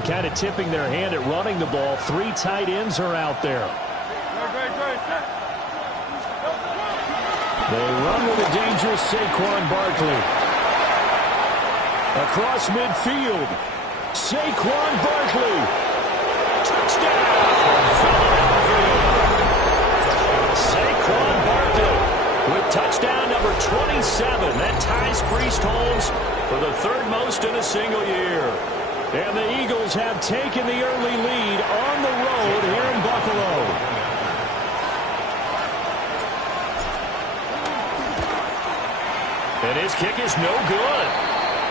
and kind of tipping their hand at running the ball. 3 tight ends are out there. They run with a dangerous Saquon Barkley. Across midfield, Saquon Barkley. Touchdown, Philadelphia. Saquon Barkley with touchdown number 27. That ties Priest Holmes for the 3rd most in a single year. And the Eagles have taken the early lead on the road here in Buffalo. And his kick is no good.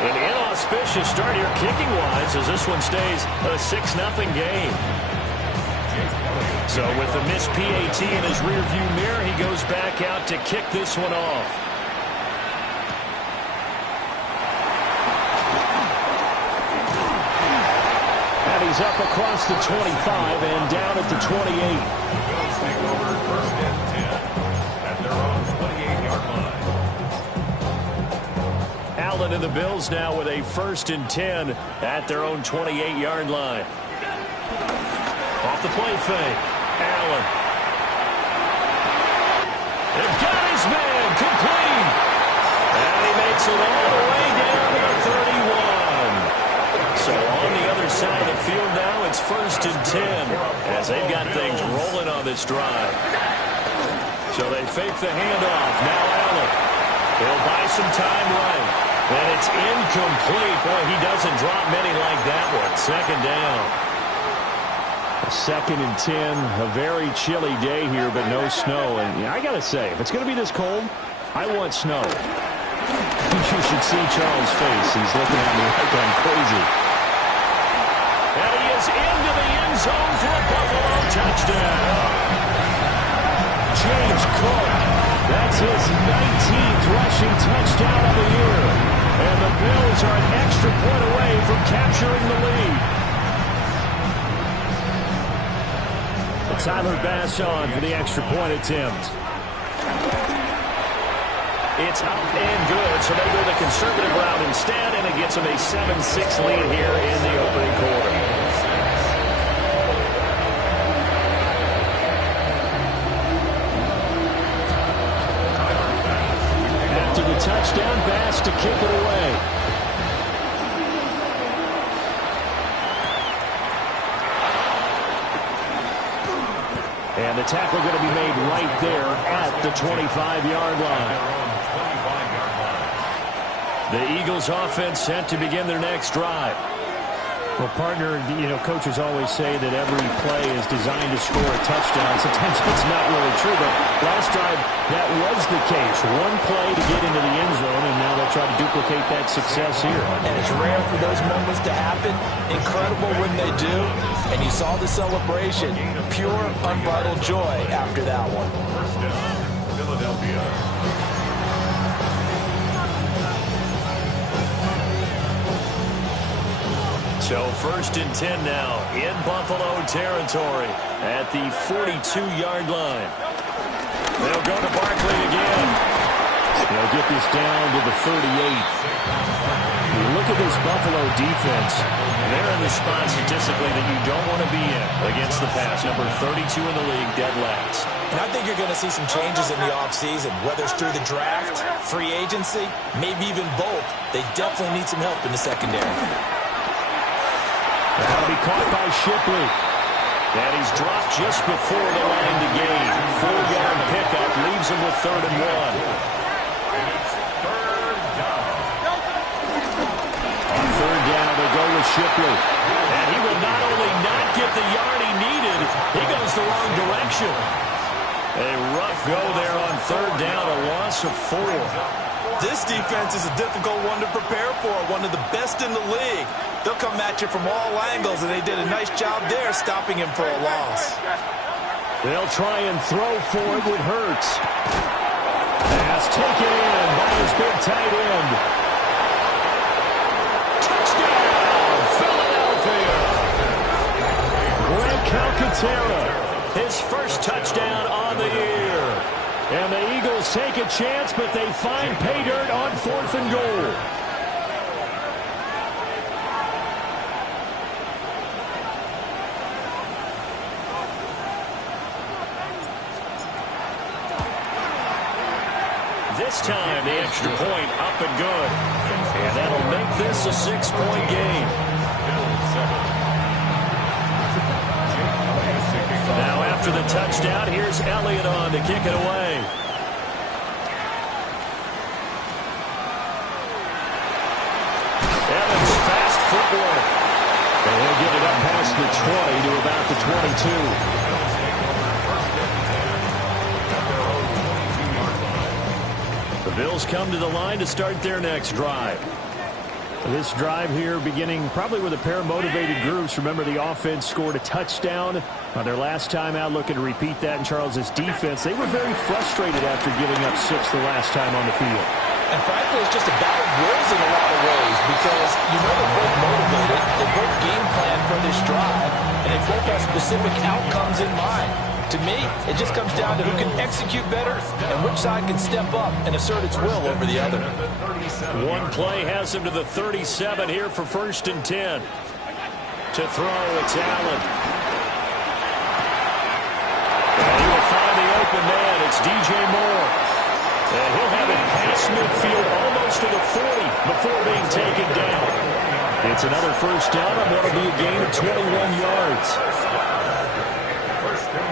An inauspicious start here kicking-wise as this one stays a 6-0 game. So with the missed PAT in his rearview mirror, he goes back out to kick this one off. And he's up across the 25 and down at the 28. Take over 1st and 10 at their own 28-yard line. Allen and the Bills now with a 1st and 10 at their own 28-yard line. Off the play fake. Allen. They've got his man complete. And he makes it all the way down to the 31. So on the other side of the field now, it's 1st and 10 as they've got things rolling on this drive. So they fake the handoff. Now Allen. He'll buy some time right. And it's incomplete. Boy, he doesn't drop many like that one. 2nd down. 2nd and 10. A very chilly day here, but no snow. And I got to say, if it's going to be this cold, I want snow. You should see Charles' face. He's looking at me like I'm crazy. And he is into the end zone for a Buffalo touchdown. James Cook. That's his 19th rushing touchdown of the year. And the Bills are an extra point away from capturing the lead. Tyler Bass on for the extra point attempt. It's up and good, so they go the conservative route instead, and it gets them a 7-6 lead here in the opening quarter. After the touchdown, Bass to kick it away. And the tackle going to be made right there at the 25-yard line. The Eagles offense set to begin their next drive. Well, partner, coaches always say that every play is designed to score a touchdown. Sometimes it's not really true, but last drive that was the case. One play to get into the end zone, and now they'll try to duplicate that success here. And it's rare for those moments to happen. Incredible when they do. And you saw the celebration. Pure, unbridled joy after that one. First down, Philadelphia. So 1st and 10 now in Buffalo territory at the 42-yard line. They'll go to Barkley again. They'll get this down to the 38. Look at this Buffalo defense. They're in the spot statistically that you don't want to be in against the pass. Number 32 in the league, dead last. And I think you're going to see some changes in the offseason, whether it's through the draft, free agency, maybe even both. They definitely need some help in the secondary. That'll be caught by Shipley. And he's dropped just before the line to gain. 4-yard pickup leaves him with 3rd and 1. On 3rd down, they go with Shipley. And he will not only not get the yard he needed, he goes the wrong direction. A rough go there on 3rd down, a loss of 4. This defense is a difficult one to prepare for, one of the best in the league. They'll come at you from all angles, and they did a nice job there stopping him for a loss. They'll try and throw for it with Hurts. Pass taken in by his big tight end. Touchdown, Philadelphia! Grant Calcaterra, his first touchdown on the year. And the Eagles take a chance, but they find pay dirt on 4th and goal. this time, the extra point up and good. And that'll make this a 6-point game. Now after the touchdown, here's Elliott on to kick it away. Evans, fast footwork. And he'll get it up past the 20 to about the 22. The Bills come to the line to start their next drive. This drive here beginning probably with a pair of motivated groups. Remember, the offense scored a touchdown on their last time out, looking to repeat that in Charles's defense. They were very frustrated after giving up 6 the last time on the field. And frankly, it's just a battle of wills in a lot of ways because you know they're both motivated, they both game plan for this drive, and they both have specific outcomes in mind. To me, it just comes down to who can execute better and which side can step up and assert its will over the other. One play has him to the 37 here for 1st and 10. To throw, it's Allen. And he will find the open man. It's DJ Moore. And he'll have it past midfield almost to the 40 before being taken down. It's another first down on what will be a gain of 21 yards.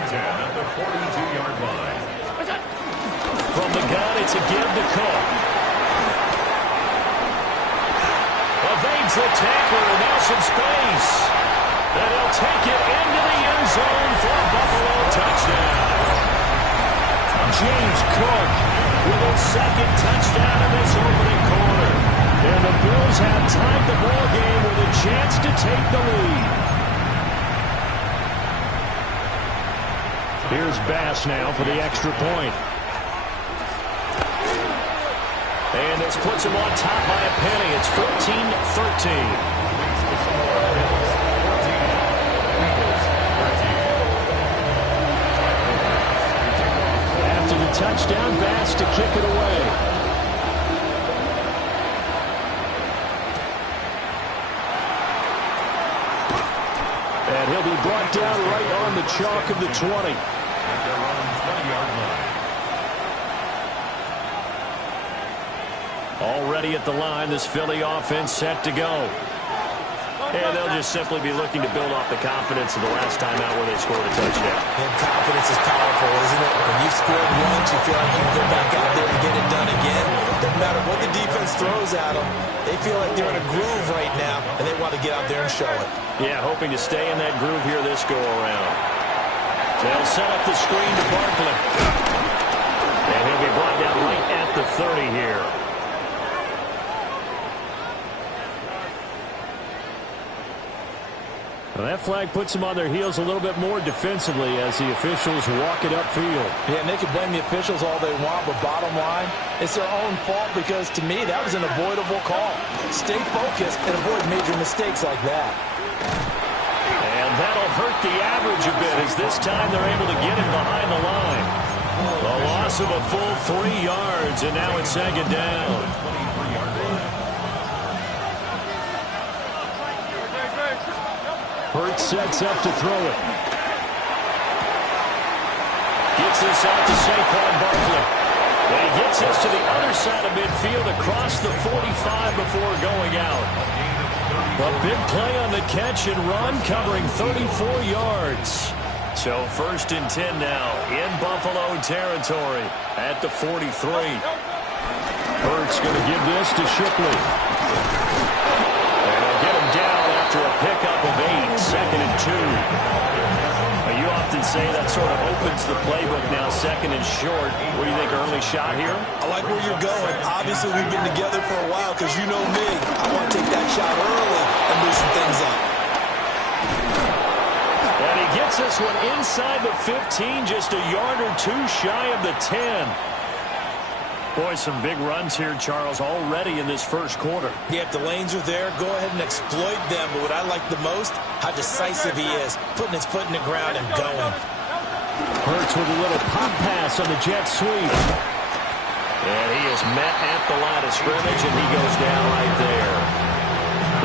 At the 42-yard line. From the gun, it's a give to Cook. Evades the tackler, and now some space. And he'll take it into the end zone for a Buffalo touchdown. James Cook with his 2nd touchdown in this opening quarter. And the Bills have tied the ball game with a chance to take the lead. Here's Bass now for the extra point. And this puts him on top by a penny. It's 14-13. After the touchdown, Bass to kick it away. And he'll be brought down right on the chalk of the 20. At their own 20-yard line. Already at the line, this Philly offense set to go. And they'll just simply be looking to build off the confidence of the last time out where they scored a touchdown. And confidence is powerful, isn't it? When you've scored once, you feel like you can go back out there and get it done again. Doesn't matter what the defense throws at them. They feel like they're in a groove right now, and they want to get out there and show it. Yeah, hoping to stay in that groove here this go-around. They'll set up the screen to Barkley. And he'll be brought down right at the 30 here. Well, that flag puts them on their heels a little bit more defensively as the officials walk it upfield. Yeah, and they can blame the officials all they want, but bottom line, it's their own fault because, to me, that was an avoidable call. Stay focused and avoid major mistakes like that. And that'll hurt the average a bit as this time they're able to get him behind the line. A loss of a full 3 yards, and now it's 2nd down. Hurts sets up to throw it. Gets this out to Saquon Barkley. And he gets this to the other side of midfield across the 45 before going out. A big play on the catch and run, covering 34 yards. So 1st and 10 now in Buffalo territory at the 43. Hurts going to give this to Shipley. And they'll get him down after a pickup of 8, 2nd and 2. You often say that sort of opens the playbook now, 2nd and short. What do you think, early shot here? I like where you're going. Obviously, we've been together for a while because you know me. I want to take that shot early and loosen things up. And he gets this one inside the 15, just a yard or 2 shy of the 10. Boy, some big runs here, Charles, already in this first quarter. Yeah, if the lanes are there, go ahead and exploit them. But what I like the most, how decisive he is, putting his foot in the ground and going. Hurts with a little pop pass on the jet sweep. And he is met at the line of scrimmage, and he goes down right there.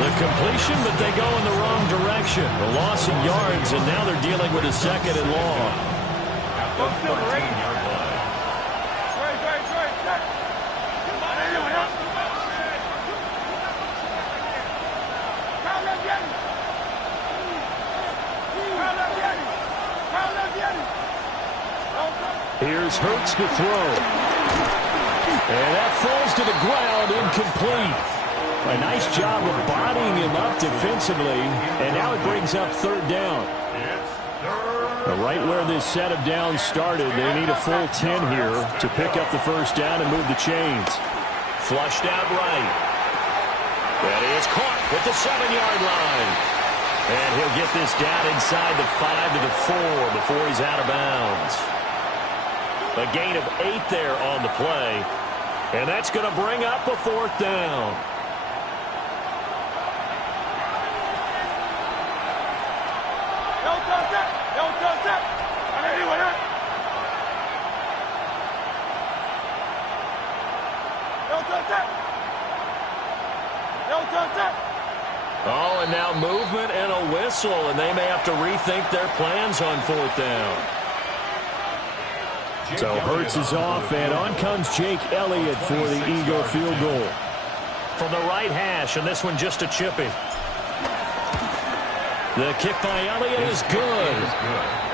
The completion, but they go in the wrong direction. The loss of yards, and now they're dealing with a 2nd and long. Here's Hurts to throw. And that falls to the ground, incomplete. A nice job of bodying him up defensively, and now it brings up third down. Right where this set of downs started, they need a full 10 here to pick up the first down and move the chains. Flushed out right. That is caught at the 7-yard line. And he'll get this down inside the 5 to the 4 before he's out of bounds. A gain of 8 there on the play. And that's going to bring up a fourth down. Oh, and now movement and a whistle, and they may have to rethink their plans on fourth down. So Hurts is off, and on comes Jake Elliott for the Eagle field goal. From the right hash, and this one just a chippy. The kick by Elliott is good.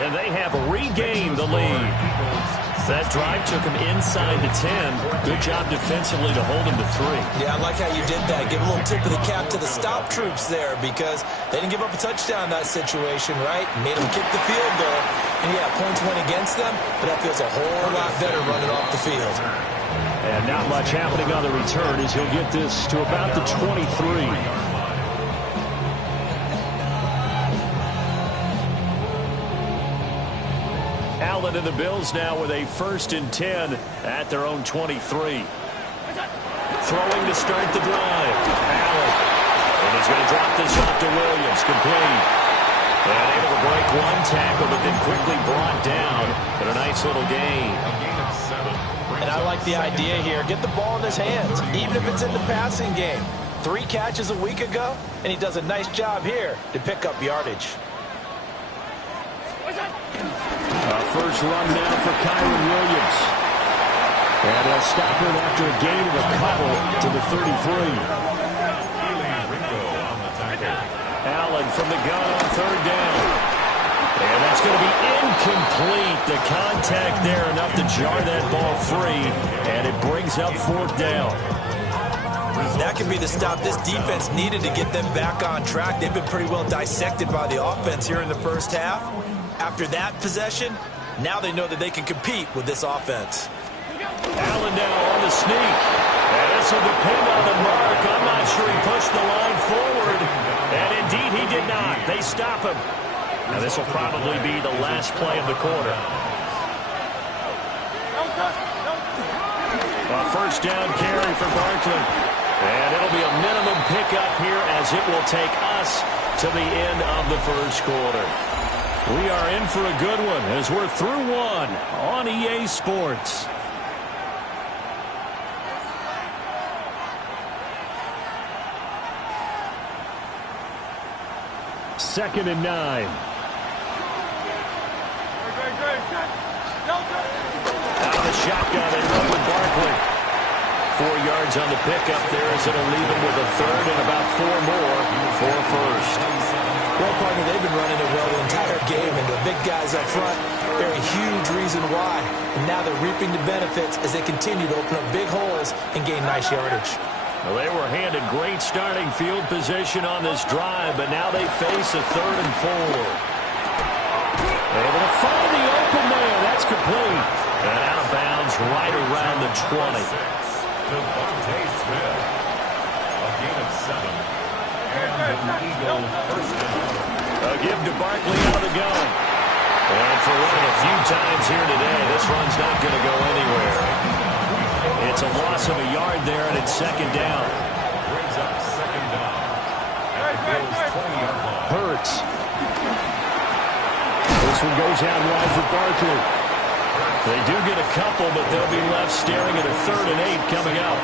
And they have regained the lead. That drive took him inside the 10. Good job defensively to hold him to 3. Yeah, I like how you did that. Give a little tip of the cap to the stop troops there because they didn't give up a touchdown in that situation, right? Made them kick the field goal. And, yeah, points went against them, but that feels a whole lot better running off the field. And not much happening on the return as he'll get this to about the 23. Allen and the Bills now with a 1st and 10 at their own 23. Throwing to start the drive. Allen. And he's going to drop this off to Williams. Complete. And able to break one tackle, but then quickly brought down. But a nice little gain. And I like the idea here. Get the ball in his hands, even if it's in the passing game. 3 catches a week ago, and he does a nice job here to pick up yardage. First run now for Kyren Williams. And they'll stop him after a gain of a couple to the 33. Allen from the gun on 3rd down. And that's going to be incomplete. The contact there enough to jar that ball free. And it brings up 4th down. That could be the stop this defense needed to get them back on track. They've been pretty well dissected by the offense here in the first half. After that possession, now they know that they can compete with this offense. Allen now on the sneak. And this will depend on the mark. I'm not sure he pushed the line forward. And indeed he did not. They stop him. Now this will probably be the last play of the quarter. A 1st down carry for Barkley. And it'll be a minimum pickup here as it will take us to the end of the first quarter. We are in for a good one as we're through one on EA Sports. Second and 9. Out of the shotgun, they run with Barkley. 4 yards on the pickup there as it'll leave him with a 3rd and about 4 more for 1st. Well, partner, they've been running it well the entire game, and the big guys up front, they're a huge reason why. And now they're reaping the benefits as they continue to open up big holes and gain nice yardage. Well, they were handed great starting field position on this drive, but now they face a 3rd and 4. Able to find the open man. That's complete. And out of bounds right around the 20. Devontae Smith. A gain of 7. And the Eagles 1st down. A give to Barkley out of the gun. And for running a few times here today, this run's not going to go anywhere. It's a loss of a yard there, and it's 2nd down. Brings up 2nd down. At the Bills' 20-yard line. Hurts. This one goes out wide for Barkley. They do get a couple, but they'll be left staring at a 3rd and 8 coming up.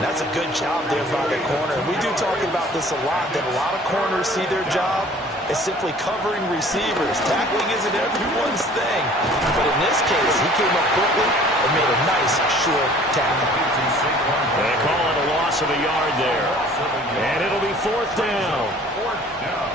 That's a good job there by the corner. We do talk about this a lot, that a lot of corners see their job as simply covering receivers. Tackling isn't everyone's thing. But in this case, he came up quickly and made a nice short tackle. They call it a loss of a yard there. And it'll be 4th down. 4th down.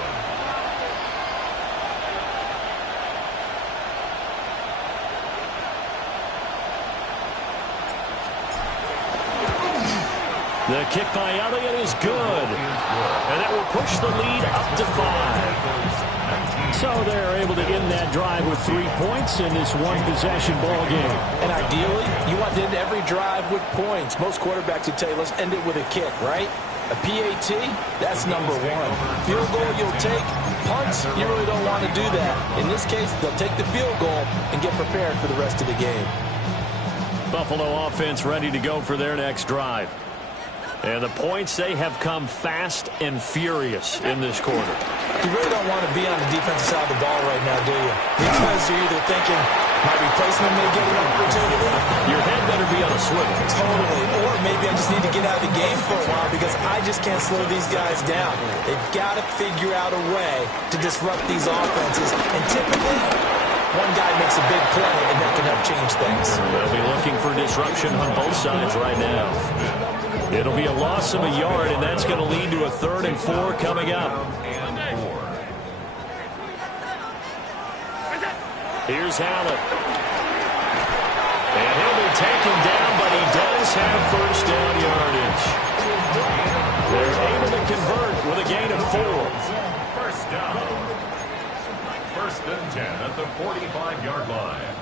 The kick by Elliott is good. And that will push the lead up to 5. So they're able to end that drive with 3 points in this one-possession ball game. And ideally, you want to end every drive with points. Most quarterbacks would tell you, let's end it with a kick, right? A PAT, that's number 1. Field goal you'll take. Punts, you really don't want to do that. In this case, they'll take the field goal and get prepared for the rest of the game. Buffalo offense ready to go for their next drive. And the points, they have come fast and furious in this quarter. You really don't want to be on the defensive side of the ball right now, do you? Because you're either thinking, my replacement may get an opportunity. Your head better be on a swivel. Totally. Or maybe I just need to get out of the game for a while because I just can't slow these guys down. They've got to figure out a way to disrupt these offenses. And typically, one guy makes a big play, and that can help change things. They'll be looking for disruption on both sides right now. It'll be a loss of a yard, and that's going to lead to a 3rd and 4 coming up. Here's Allen. And he'll be taken down, but he does have first down yardage. They're able to convert with a gain of 4. First down. 1st and 10 at the 45-yard line.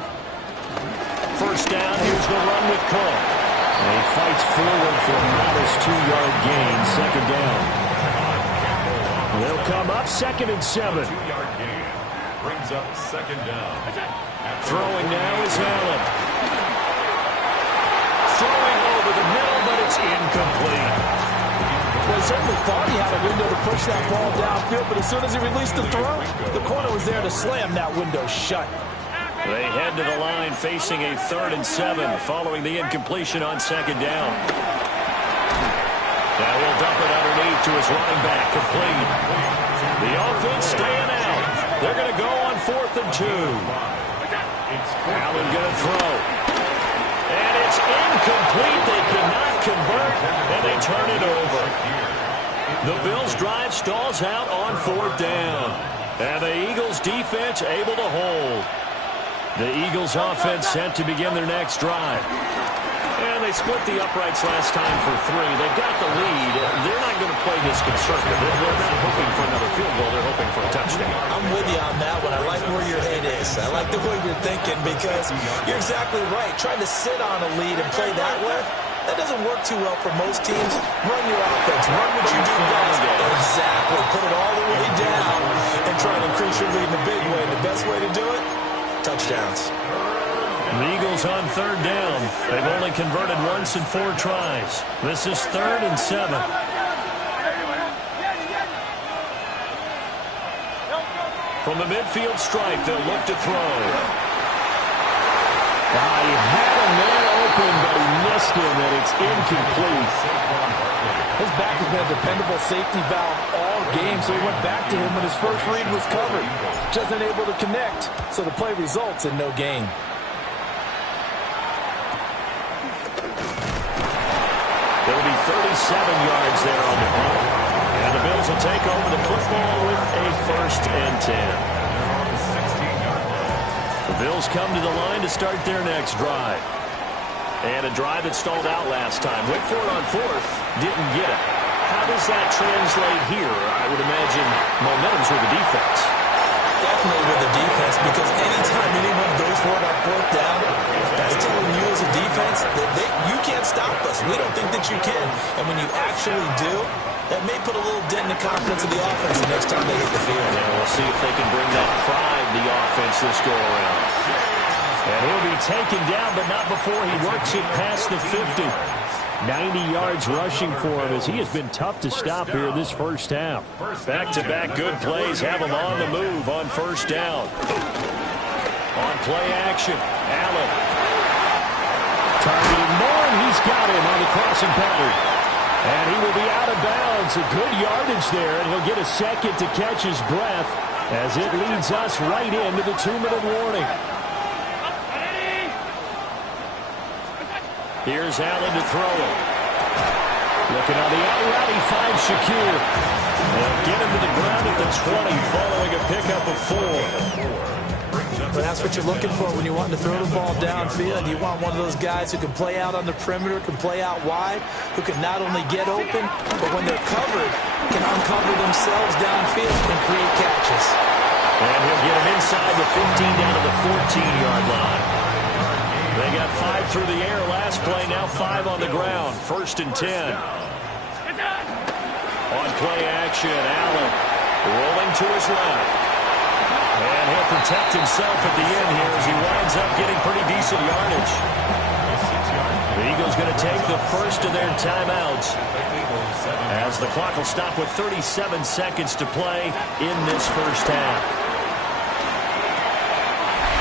First down, here's the run with Cook. And he fights forward for a modest 2-yard gain, 2nd down. They'll come up 2nd and 7. 2-yard gain brings up 2nd down. Throwing now is Allen. Throwing over the middle, but it's incomplete. Well, he certainly thought he had a window to push that ball downfield, but as soon as he released the throw, the corner was there to slam that window shut. They head to the line facing a 3rd and 7 following the incompletion on 2nd down. Now we'll dump it underneath to his running back, complete. The offense staying out. They're going to go on 4th and 2. Allen going to throw. And it's incomplete. They cannot convert, and they turn it over. The Bills' drive stalls out on 4th down. And the Eagles' defense able to hold. The Eagles' offense set to begin their next drive. And they split the uprights last time for 3. They've got the lead. They're not going to play this conservative. They're not hoping for another field goal. They're hoping for a touchdown. I'm with you on that one. I like where your head is. I like the way you're thinking because you're exactly right. Trying to sit on a lead and play that way, that doesn't work too well for most teams. Run your offense. Run what you do best. Exactly. Put it all the way down and try to increase your lead in a big way. The best way to do it, touchdowns. The Eagles on 3rd down. They've only converted once in 4 tries. This is 3rd and 7. From the midfield stripe, they'll look to throw. He had a man open, but he missed him, and it's incomplete. His back has been a dependable safety valve all game, so he went back to him when his first read was covered. Just unable to connect, so the play results in no gain. There'll be 37 yards there on the punt. And the Bills will take over the football with a 1st and 10. The Bills come to the line to start their next drive. And a drive that stalled out last time. Went for it on 4th, didn't get it. How does that translate here? I would imagine momentum's with the defense. Definitely with the defense, because anytime anyone goes for it on 4th down, that's telling you as a defense that you can't stop us. We don't think that you can. And when you actually do, that may put a little dent in the confidence of the offense the next time they hit the field. Yeah, we'll see if they can bring that pride the offense this go around. And he'll be taken down, but not before he works it past the 50. 90 yards rushing for him as he has been tough to stop here in this first half. Back-to-back good plays have him on the move on 1st down. On play action, Allen. Targeting Moore, and he's got him on the crossing pattern. And he will be out of bounds. A good yardage there, and he'll get a second to catch his breath as it leads us right into the 2-minute warning. Here's Allen to throw it. Looking on the out route, he finds Shakir. They'll get him to the ground at the 20 following a pickup of 4. But That's what you're looking for when you're wanting to throw the ball downfield. You want one of those guys who can play out on the perimeter, can play out wide, who can not only get open, but when they're covered, can uncover themselves downfield and create catches. And he'll get him inside the 15 down to the 14-yard line. They got 5 through the air last play, now 5 on the ground. 1st and 10. On play action, Allen rolling to his left. And he'll protect himself at the end here as he winds up getting pretty decent yardage. The Eagles going to take the first of their timeouts as the clock will stop with 37 seconds to play in this first half.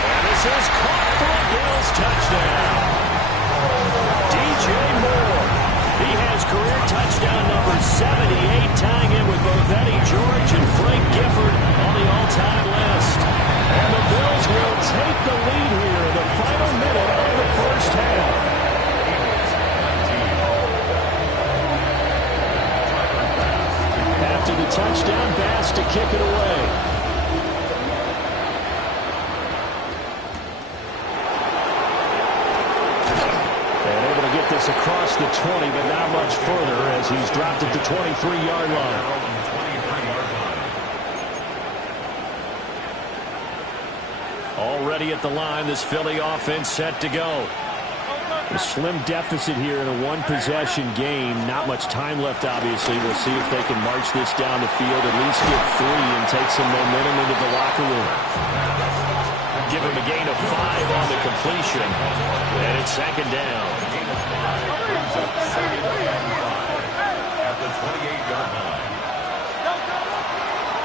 And this is caught for a Bills touchdown. DJ Moore. He has career touchdown number 78, tying in with both Eddie George and Frank Gifford on the all-time list. And the Bills will take the lead here in the final minute of the first half. After the touchdown, Bass to kick it away. This across the 20, but not much further as he's dropped at the 23-yard line. Already at the line, this Philly offense set to go. A slim deficit here in a one-possession game. Not much time left, obviously. We'll see if they can march this down the field, at least get 3 and take some momentum into the locker room. Give him a gain of 5 on the completion. And it's 2nd down. At the 28-yard line.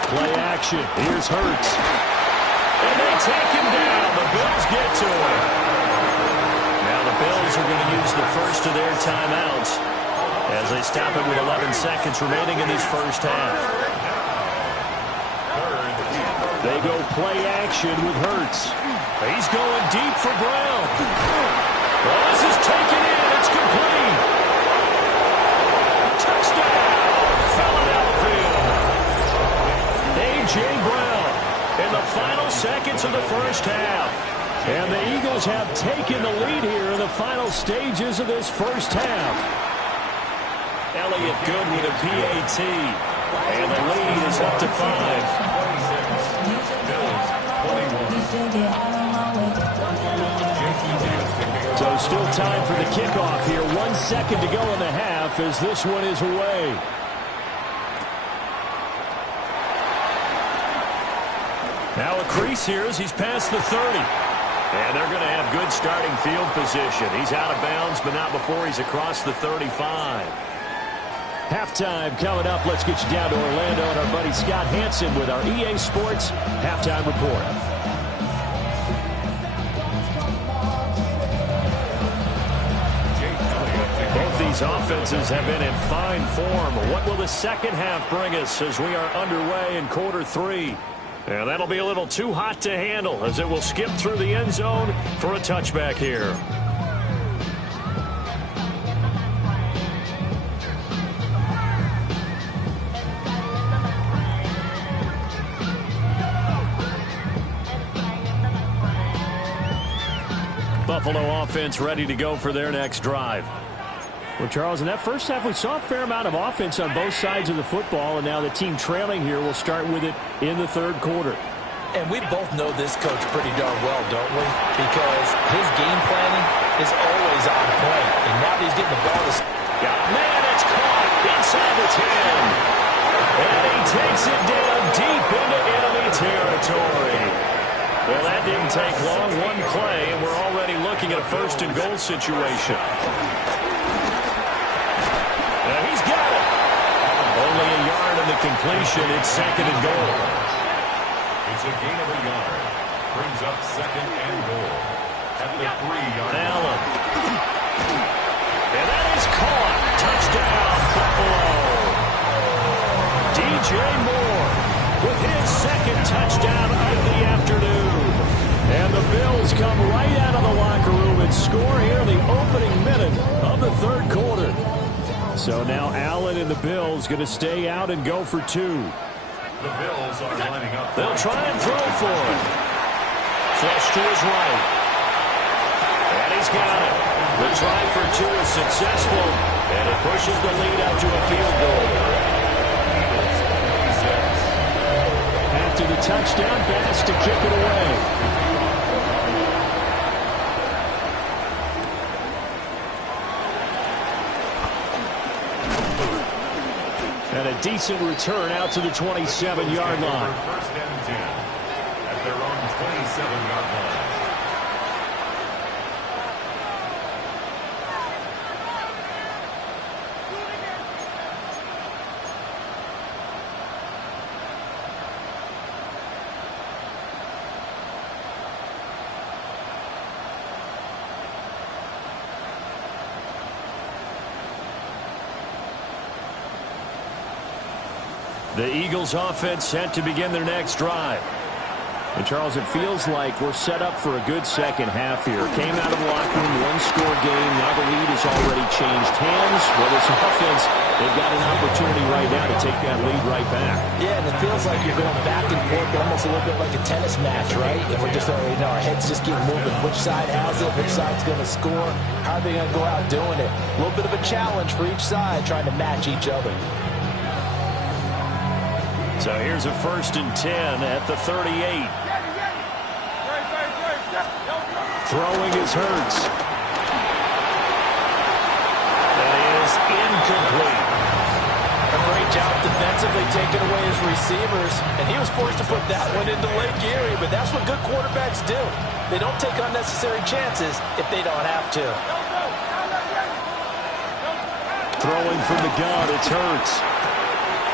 Play action. Here's Hurts. And they take him down. The Bills get to him. Now the Bills are going to use the first of their timeouts as they stop it with 11 seconds remaining in this first half. They go play action with Hurts. He's going deep for Brown. Well, this is taken in. It's complete. Touchdown, Philadelphia. A.J. Brown in the final seconds of the first half. And the Eagles have taken the lead here in the final stages of this first half. Elliott good with a PAT. And the lead is up to 5. So still time for the kickoff here. 1 second to go in the half as this one is away. Now a crease here as he's past the 30. And they're going to have good starting field position. He's out of bounds, but not before he's across the 35. Halftime coming up. Let's get you down to Orlando and our buddy Scott Hansen with our EA Sports Halftime Report. These offenses have been in fine form. What will the second half bring us as we are underway in quarter 3? And that'll be a little too hot to handle as it will skip through the end zone for a touchback here. Buffalo offense ready to go for their next drive. Well, Charles, in that first half, we saw a fair amount of offense on both sides of the football, and now the team trailing here will start with it in the third quarter. And we both know this coach pretty darn well, don't we? Because his game planning is always on point, and now he's getting the ball to... Man, it's caught inside the 10. And he takes it down deep into enemy territory. Well, that didn't take long. One play, and we're already looking at a 1st and goal situation. He's got it. Only a yard in the completion. It's 2nd and goal. It's a gain of a yard. Brings up 2nd and goal. At the 3-yard line. Allen. And that is caught. Touchdown, Buffalo. DJ Moore with his 2nd touchdown of the afternoon. And the Bills come right out of the locker room and score here in the opening minute of the third quarter. So now Allen and the Bills going to stay out and go for 2. The Bills are lining up. They'll try and throw for it. Flush to his right. And he's got it. The try for two is successful, and it pushes the lead out to a field goal. After the touchdown, Bass to kick it away. And a decent return out to the 27-yard line. First and 10 at their own 27-yard line. The Eagles offense set to begin their next drive. And Charles, it feels like we're set up for a good second half here. Came out of the locker room, one-score game. Now the lead has already changed hands. Well, this offense, they've got an opportunity right now to take that lead right back. Yeah, and it feels like you're going back and forth, almost a little bit like a tennis match, right? And we're just, our heads just keep moving. Which side has it? Which side's going to score? How are they going to go out doing it? A little bit of a challenge for each side, trying to match each other. So here's a 1st and 10 at the 38. Throwing is Hurts. That is incomplete. A great job defensively taking away his receivers, and he was forced to put that one into Lake Erie, but that's what good quarterbacks do. They don't take unnecessary chances if they don't have to. Throwing from the gun, it's Hurts.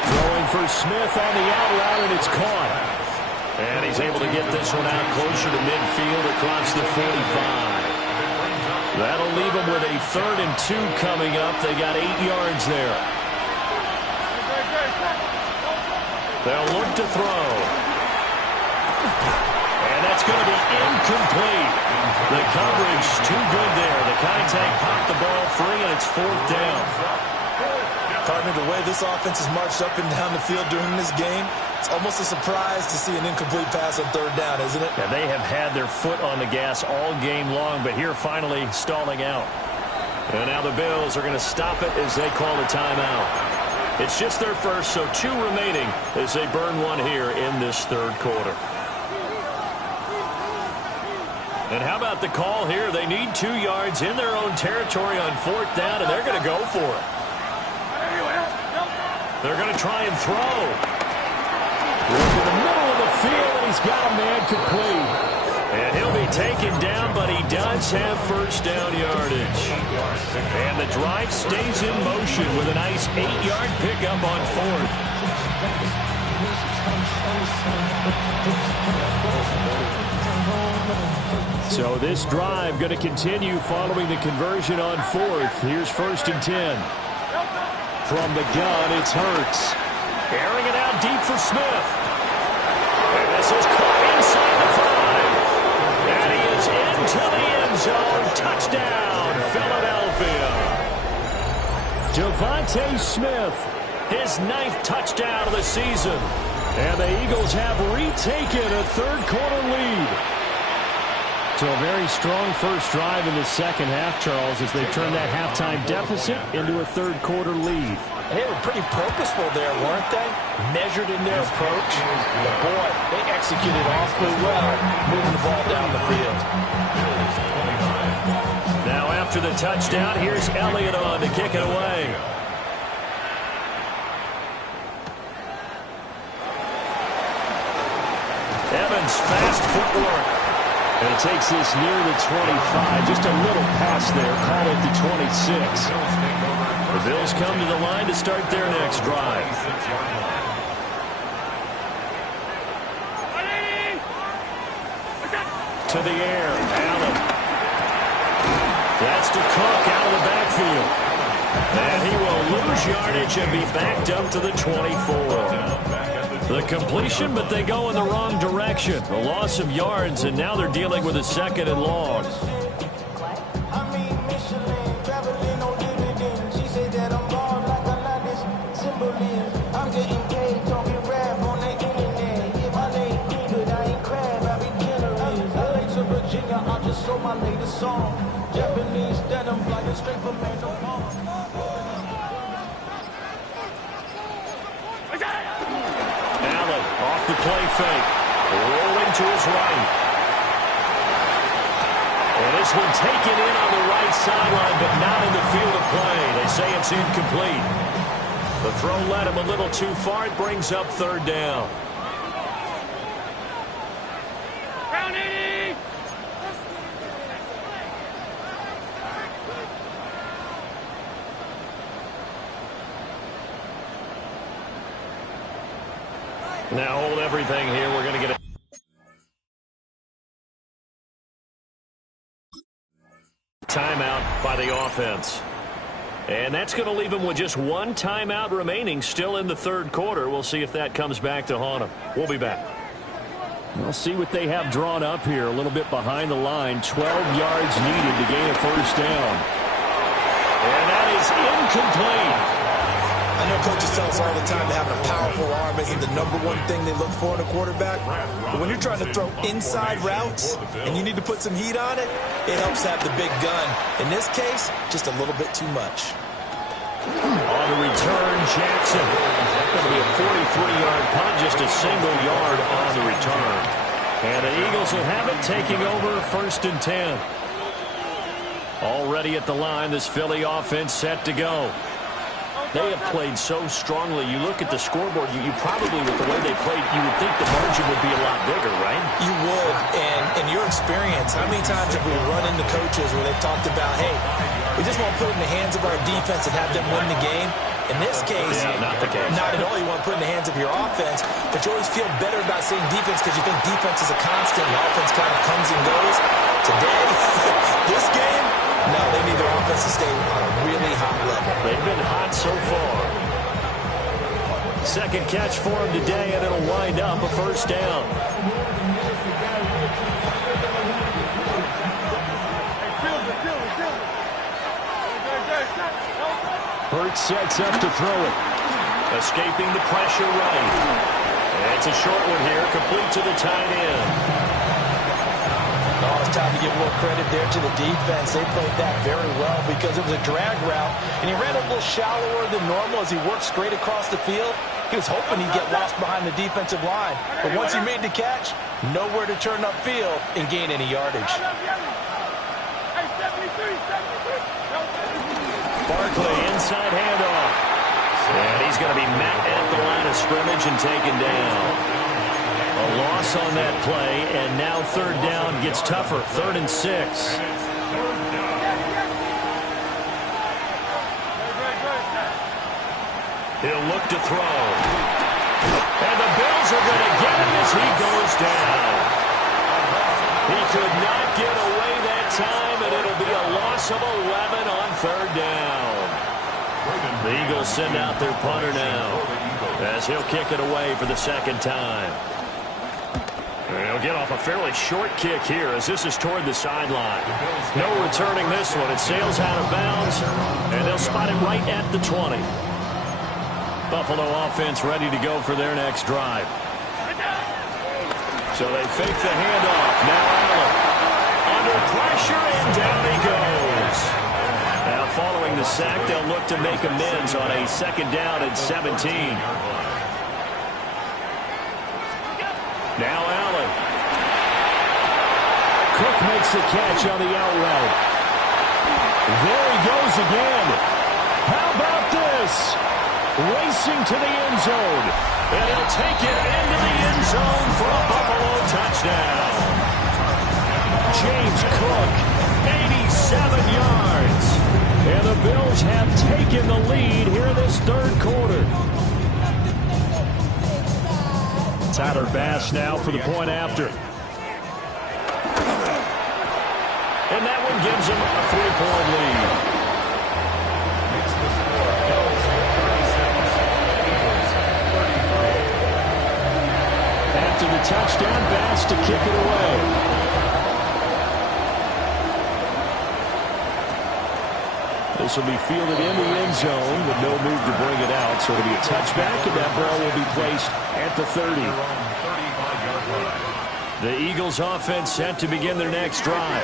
Throwing for Smith on the out route, and it's caught. And he's able to get this one out closer to midfield across the 45. That'll leave them with a 3rd and 2 coming up. They got 8 yards there. They'll look to throw. And that's going to be incomplete. The coverage too good there. The contact popped the ball free, and it's 4th down. Partner, the way this offense has marched up and down the field during this game, it's almost a surprise to see an incomplete pass on 3rd down, isn't it? Yeah, they have had their foot on the gas all game long, but here finally stalling out. And now the Bills are going to stop it as they call a timeout. It's just their first, so 2 remaining as they burn one here in this 3rd quarter. And how about the call here? They need 2 yards in their own territory on 4th down, and they're going to go for it. They're going to try and throw. Look in the middle of the field, and he's got a man complete. And he'll be taken down, but he does have 1st down yardage. And the drive stays in motion with a nice 8-yard pickup on 4th. So this drive going to continue following the conversion on 4th. Here's 1st and 10. From the gun, it's Hurts. Airing it out deep for Smith. And this is caught inside the 5. And he is into the end zone. Touchdown, Philadelphia. Devontae Smith, his 9th touchdown of the season. And the Eagles have retaken a 3rd quarter lead. So a very strong first drive in the second half, Charles, as they turn that halftime deficit into a 3rd quarter lead. And they were pretty purposeful there, weren't they? Measured in their approach. But boy, they executed awfully well, moving the ball down the field. Now after the touchdown, here's Elliott on to kick it away. Evans, fast footwork. And it takes this near the 25. Just a little pass there. Call it the 26. The Bills come to the line to start their next drive. To the air. Allen. That's to Cook out of the backfield. And he will lose yardage and be backed up to the 24. The completion, but they go in the wrong direction. The loss of yards, and now they're dealing with a 2nd and long. Allen off the play fake. Rolling to his right. And this one taken in on the right sideline, but not in the field of play. They say it's incomplete. The throw led him a little too far. It brings up third down. Now hold everything here. We're going to get a timeout by the offense. And that's going to leave them with just one timeout remaining still in the third quarter. We'll see if that comes back to haunt them. We'll be back. We'll see what they have drawn up here. A little bit behind the line. 12 yards needed to gain a first down. And that is incomplete. I know coaches tell us all the time that having a powerful arm isn't the number one thing they look for in a quarterback. But when you're trying to throw inside routes and you need to put some heat on it, it helps to have the big gun. In this case, just a little bit too much. On the return, Jackson. Going to be a 43-yard punt, just a single yard on the return. And the Eagles will have it, taking over 1st and 10. Already at the line, this Philly offense set to go. They have played so strongly. You look at the scoreboard, you probably, with the way they played, you would think the margin would be a lot bigger, right? You would. And in your experience, how many times have we run into coaches where they've talked about, hey, we just want to put it in the hands of our defense and have them win the game? In this case, not the case. Not at all. You want to put it in the hands of your offense, but you always feel better about saying defense because you think defense is a constant and offense kind of comes and goes. Today, this game, no, they need their offense to stay on a really hot level. They've been hot so far. Second catch for him today, and it'll wind up a first down. Hurts sets up to throw it. Escaping the pressure right. It's a short one here, complete to the tight end. Oh, it's time to give a little credit there to the defense. They played that very well because it was a drag route, and he ran a little shallower than normal as he worked straight across the field. He was hoping he'd get lost behind the defensive line, but once he made the catch, nowhere to turn upfield and gain any yardage. Barkley, inside handoff. And he's going to be met at the line of scrimmage and taken down. A loss on that play, and now third down gets tougher. 3rd and 6. He'll look to throw. And the Bills are going to get him as he goes down. He could not get away that time, and it'll be a loss of 11 on third down. The Eagles send out their punter now as he'll kick it away for the second time. He'll get off a fairly short kick here as this is toward the sideline. No returning this one. It sails out of bounds, and they'll spot it right at the 20. Buffalo offense ready to go for their next drive. So they fake the handoff. Now Allen under pressure, and down he goes. Now following the sack, they'll look to make amends on a 2nd down and 17. Now Allen. Cook makes the catch on the out route. There he goes again. How about this? Racing to the end zone. And he'll take it into the end zone for a Buffalo touchdown. James Cook, 87 yards. And the Bills have taken the lead here in this third quarter. Tyler Bass now for the point after. And that one gives him a 3-point lead. After the touchdown, Bass to kick it away. This will be fielded in the end zone with no move to bring it out. So it'll be a touchback, and that ball will be placed at the 30. The Eagles offense set to begin their next drive.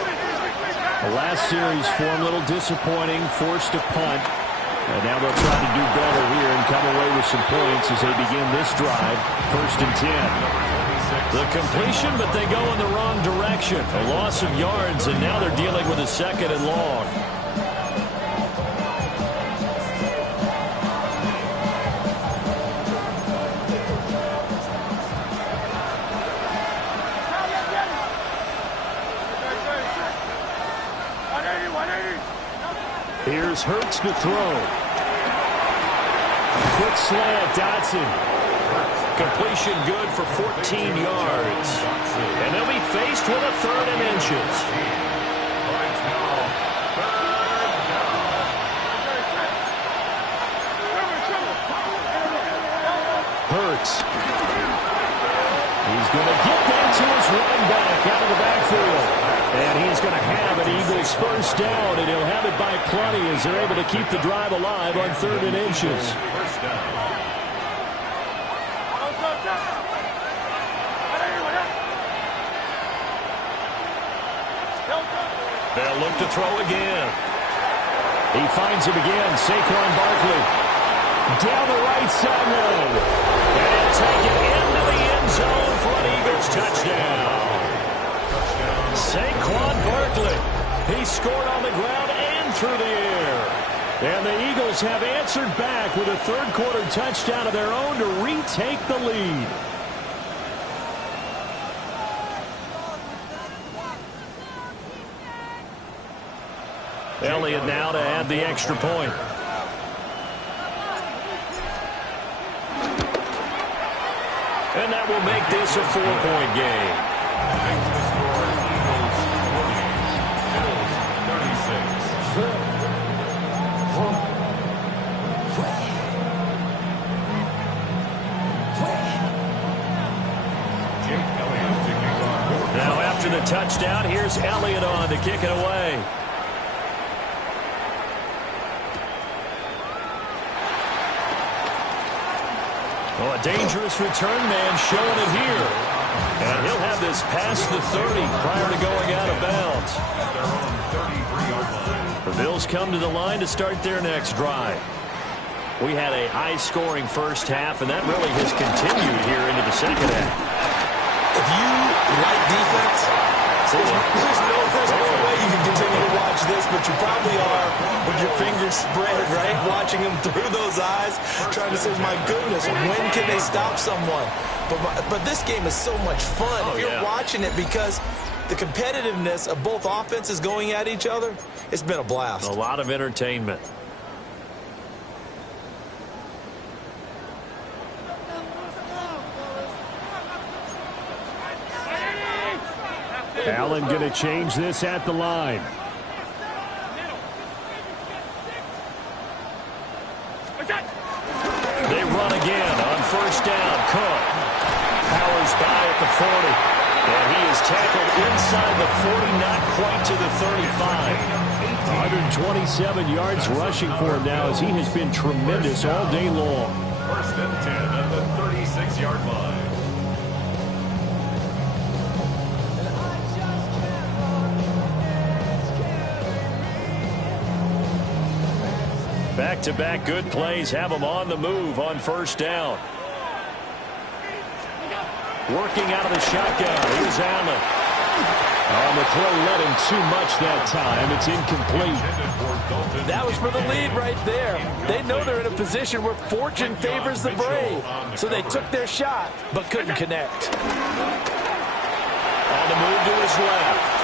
The last series for him, a little disappointing, forced a punt. And now they'll try to do better here and come away with some points as they begin this drive. 1st and 10. The completion, but they go in the wrong direction. A loss of yards, and now they're dealing with a 2nd and long. Here's Hurts to throw. Quick slant, Dotson. Completion good for 14 yards. And they'll be faced with a 3rd and inches. Hurts. He's going to get that to his running back out of the backfield. And he's going to have an Eagles 1st down, and he'll have it by plenty as they're able to keep the drive alive on 3rd and inches. They'll look to throw again. He finds him again, Saquon Barkley. Down the right sideline. And he'll take it into the end zone for an Eagles touchdown. Saquon Barkley. He scored on the ground and through the air. And the Eagles have answered back with a 3rd quarter touchdown of their own to retake the lead. Elliott now to add the extra point. And that will make this a 4-point game. Now after the touchdown, here's Elliott on to kick it away. Oh, a dangerous return man showing it here. And he'll have this past the 30 prior to going out of bounds. The Bills come to the line to start their next drive. We had a high-scoring first half, and that really has continued here into the second half. If you like defense, there's no way you can continue to watch this, but you probably are with your fingers spread, right? Watching them through those eyes, trying to say, my goodness, when can they stop someone? But this game is so much fun if you're watching it because the competitiveness of both offenses going at each other, it's been a blast. A lot of entertainment. Allen going to change this at the line. They run again on 1st down. Cook powers by at the 40. And he is tackled inside the 40, not quite to the 35. 127 yards rushing for him now as he has been tremendous all day long. 1st and 10 at the 36-yard line. Back-to-back good plays have them on the move on 1st down. Working out of the shotgun. Here's Allen. On the throw, led him too much that time. It's incomplete. That was for the lead right there. They know they're in a position where fortune favors the brave. So they took their shot, but couldn't connect. On the move to his left.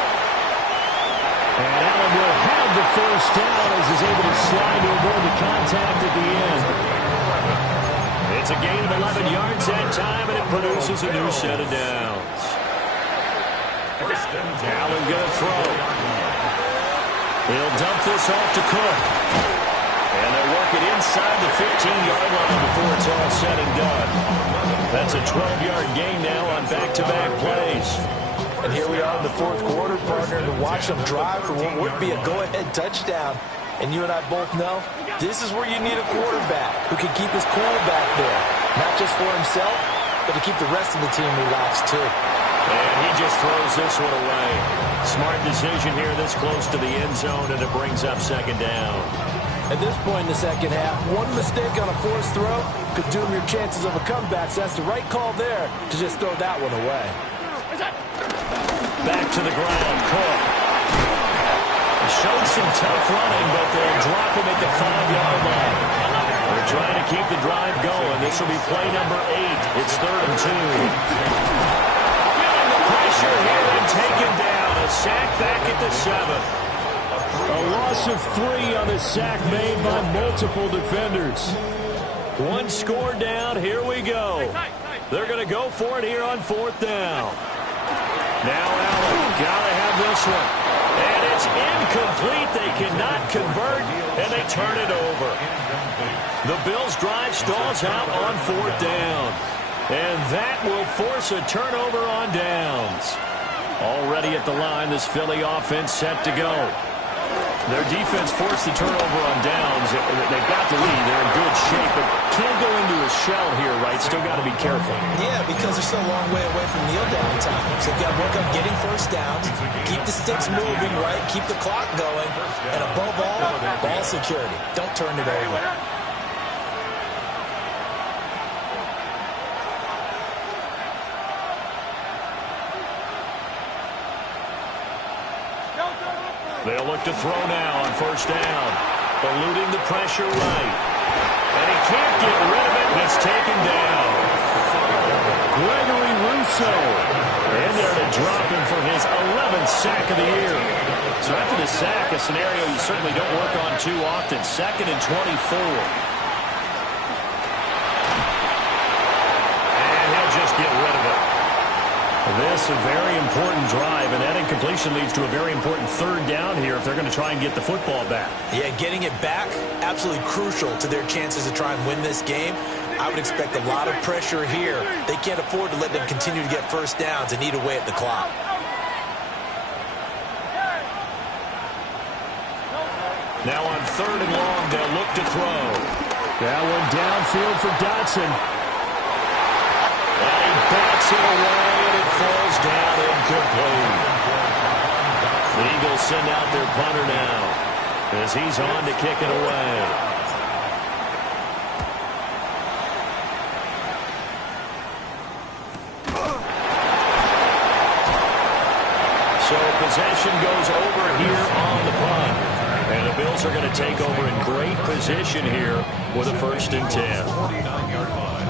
And Allen will have the 1st down as he's able to slide to avoid the contact at the end. It's a gain of 11 yards that time, and it produces a new set of downs. Allen going to throw. He'll dump this off to Cook. And they'll work it inside the 15-yard line before it's all said and done. That's a 12-yard gain now on back-to-back plays. And here we are in the 4th quarter, partner, to watch them drive for what would be a go-ahead touchdown. And you and I both know this is where you need a quarterback who can keep his cool back there. Not just for himself, but to keep the rest of the team relaxed, too. And he just throws this one away. Smart decision here this close to the end zone, and it brings up second down. At this point in the second half, one mistake on a forced throw could doom your chances of a comeback. So that's the right call there to just throw that one away. Back to the ground, Cook. Showed some tough running, but they'll drop him at the 5-yard line. They're trying to keep the drive going. This will be play number 8. It's 3rd and 2. Feeling the pressure here and taken down. A sack back at the 7th. A loss of 3 on the sack made by multiple defenders. One score down. Here we go. They're going to go for it here on 4th down. Now Allen, gotta have this one. And it's incomplete. They cannot convert, and they turn it over. The Bills' drive stalls out on 4th down. And that will force a turnover on downs. Already at the line, this Philly offense set to go. Their defense forced the turnover on downs. They've got the lead. They're in good shape, but can't go into a shell here, right? Still got to be careful. Yeah, because they're still a long way away from kneel down time. So they've got to work on getting first downs, keep the sticks moving, right? Keep the clock going. And above all, ball security. Don't turn it over. They'll look to throw now on 1st down. Eluding the pressure right. And he can't get rid of it. He's taken down. Gregory Rousseau. And there to drop him for his 11th sack of the year. So after the sack, a scenario you certainly don't work on too often. 2nd and 24. And he'll just get rid of it. This a very important drive, and that incompletion leads to a very important 3rd down here if they're going to try and get the football back. Yeah, getting it back, absolutely crucial to their chances to try and win this game. I would expect a lot of pressure here. They can't afford to let them continue to get first downs and eat away at the clock. Now on 3rd and long, they'll look to throw. That one downfield for Dotson. And he bats it away, and it falls down incomplete. The Eagles send out their punter now as he's on to kick it away. So possession goes over here on the punt. And the Bills are going to take over in great position here with a 1st and 10. 49-yard line.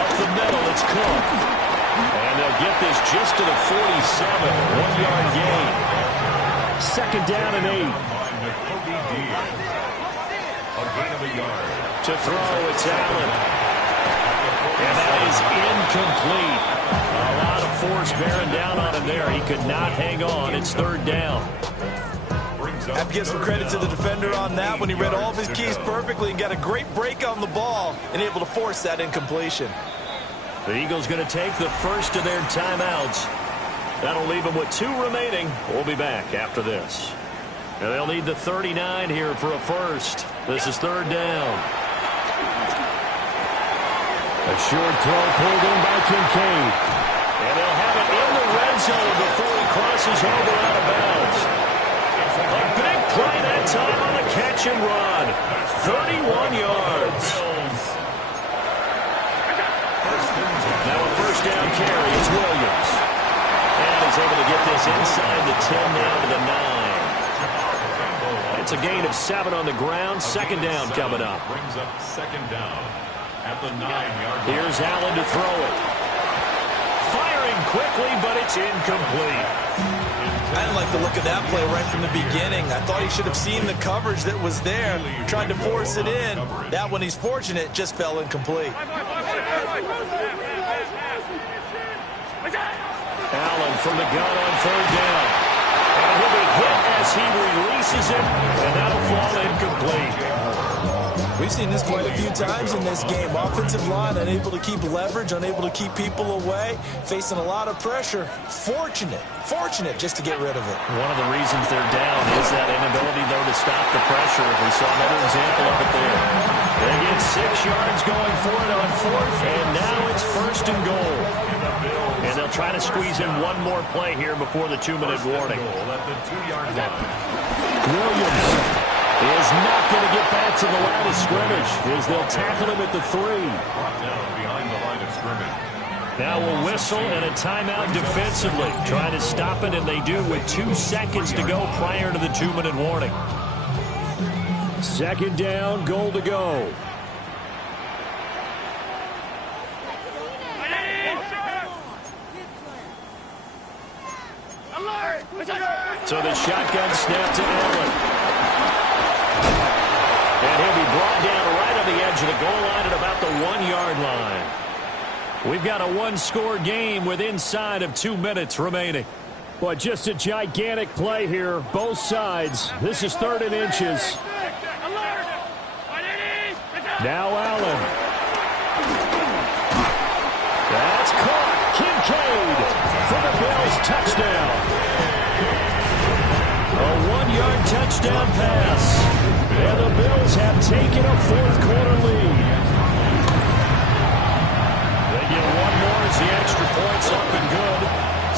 Up the middle, it's Cook. And they'll get this just to the 47. 1-yard gain. 2nd down and 8. A gain of a yard. To throw, it's Allen. And that is incomplete. A lot of force bearing down on him there. He could not hang on. It's 3rd down. I have to give some credit to the defender on that when he read all of his keys perfectly and got a great break on the ball and able to force that incompletion. The Eagles going to take the first of their timeouts. That'll leave them with 2 remaining. We'll be back after this. And they'll need the 39 here for a first. This is 3rd down. A short throw pulled in by Kincaid. And they'll have it in the red zone before he crosses over out of bounds. A big play that time on the catch and run. 31 yards. Now a 1st down carry is Williams. And he's able to get this inside the 10 down to the 9. It's a gain of 7 on the ground. 2nd down coming up. Brings up 2nd down at the 9-yard line. Here's Allen to throw it. Firing quickly, but it's incomplete. I didn't like the look of that play right from the beginning. I thought he should have seen the coverage that was there, tried to force it in. That one, he's fortunate, just fell incomplete. Allen from the gun on 3rd down. And he'll be hit as he releases it, and that'll fall incomplete. We've seen this quite a few times in this game. Offensive line unable to keep leverage, unable to keep people away, facing a lot of pressure. Fortunate just to get rid of it. One of the reasons they're down is that inability, though, to stop the pressure. We saw another example of it there. They get 6 yards going for it on 4th, and now it's 1st and goal. And they'll try to squeeze in one more play here before the 2-minute warning. At the 2-yard line. Williams is not going to get back to the line of scrimmage as they'll tackle him at the 3. Brought down behind the line of scrimmage. Now we'll whistle and a timeout defensively. Trying to stop it, and they do with 2 seconds to go prior to the 2-minute warning. 2nd down, goal to go. So the shotgun snap to Allen. And he'll be brought down right on the edge of the goal line at about the 1-yard line. We've got a 1-score game with inside of 2 minutes remaining. Well, just a gigantic play here, both sides. This is 3rd and inches. Now Allen. That's caught. Kincaid for the Bills touchdown. A 1-yard touchdown pass. And the Bills have taken a 4th-quarter lead. They get one more as the extra point's up and good.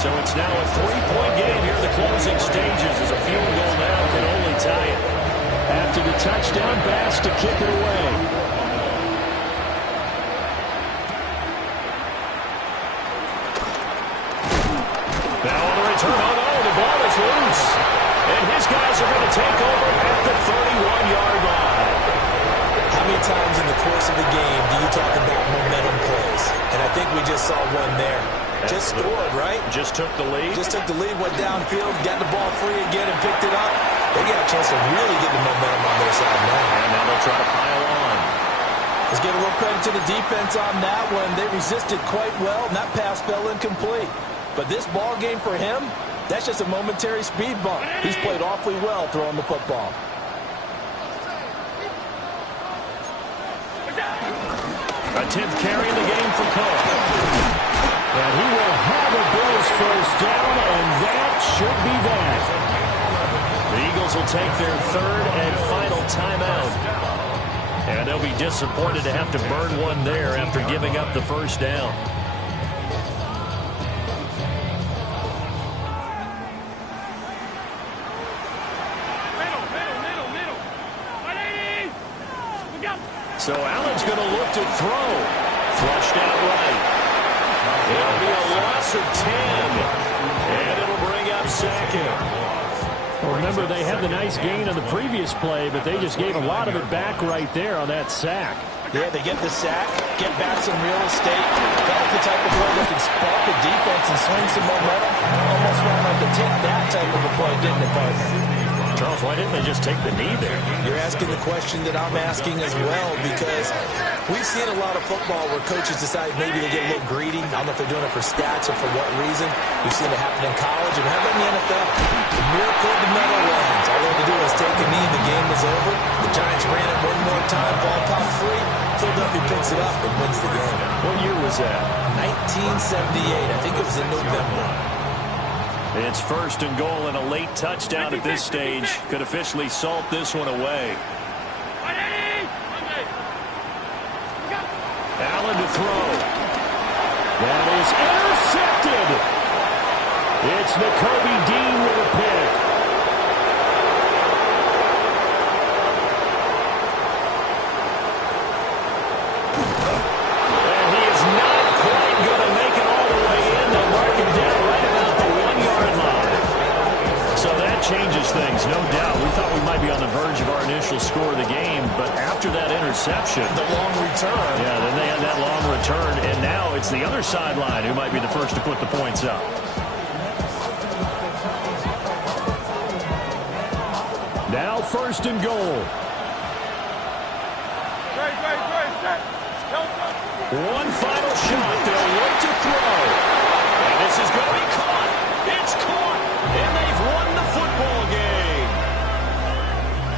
So it's now a 3-point game here in the closing stages as a field goal now can only tie it. After the touchdown, Bass to kick it away. Now on the return, the ball is loose. And his guys are going to take over at the 31-yard line. How many times in the course of the game do you talk about momentum plays? And I think we just saw one there. Just scored, right? Just took the lead. Just took the lead, went downfield, got the ball free again and picked it up. They got a chance to really get the momentum on their side now. And now they'll try to pile on. Let's give a little credit to the defense on that one. They resisted quite well, and that pass fell incomplete. But this ball game for him, that's just a momentary speed bump. He's played awfully well throwing the football. A 10th carry in the game for Cook. And he will have a Bills 1st down, and that should be that. The Eagles will take their 3rd and final timeout. And they'll be disappointed to have to burn one there after giving up the 1st down. So Allen's going to look to throw. Flushed out right. It'll be a loss of 10. And it'll bring up 2nd. Well, remember, they had the nice gain on the previous play, but they just gave a lot of it back right there on that sack. Yeah, they get the sack, get back some real estate. That's the type of play that can spark a defense and swing some momentum. Almost felt like to take that type of a play, didn't it, partner? Charles, why didn't they just take the knee there? You're asking the question that I'm asking as well, because we've seen a lot of football where coaches decide maybe they get a little greedy. I don't know if they're doing it for stats or for what reason. We've seen it happen in college, and how about in the NFL? The miracle of the Meadowlands. All they had to do was take a knee, and the game was over. The Giants ran it one more time, ball popped free. Philadelphia picks it up and wins the game. What year was that? 1978. I think it was in November. It's 1st and goal, and a late touchdown at this stage could officially salt this one away. Allen to throw. That is intercepted. It's Nakobe Dean with a pick. And he is not quite going to make it all the way in. They'll mark him down right about the 1-yard line. So that changes things, no doubt. We thought we might be on the verge of our initial score of the game, but after that interception, The long return. yeah, then they had that long return, and now it's the other sideline who might be the first to put the points up. Now 1st and goal. One final shot. They'll look to throw. And this is going to be caught. It's caught. And they've won the football game.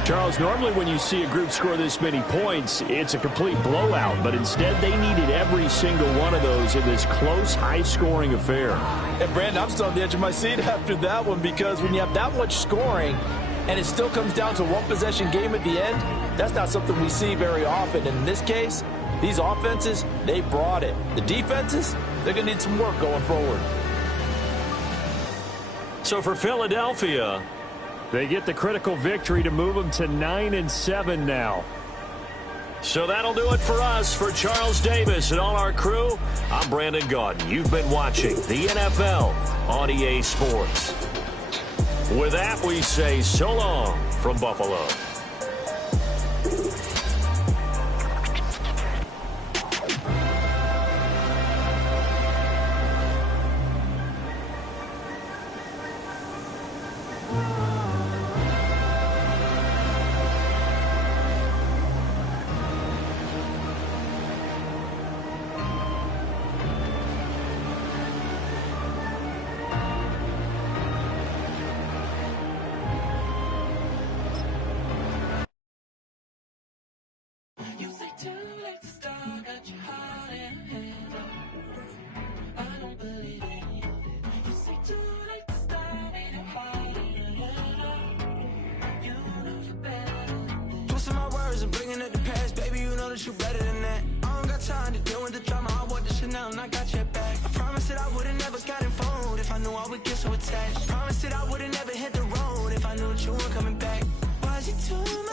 Charles, because normally when you see a group score this many points, it's a complete blowout. But instead, they needed every single one of those in this close, high-scoring affair. And, Brandon, I'm still on the edge of my seat after that one because when you have that much scoring and it still comes down to one possession game at the end, that's not something we see very often. And in this case, these offenses, they brought it. The defenses, they're going to need some work going forward. So for Philadelphia, they get the critical victory to move them to 9-7 now. So that'll do it for us. For Charles Davis and all our crew, I'm Brandon Gaudin. You've been watching the NFL on EA Sports. With that, we say so long from Buffalo. You better than that. I don't got time to deal with the drama. I want the Chanel and I got your back. I promise that I would've never gotten phoned if I knew I would get so attached. I promise that I would've never hit the road if I knew that you weren't coming back. Was it too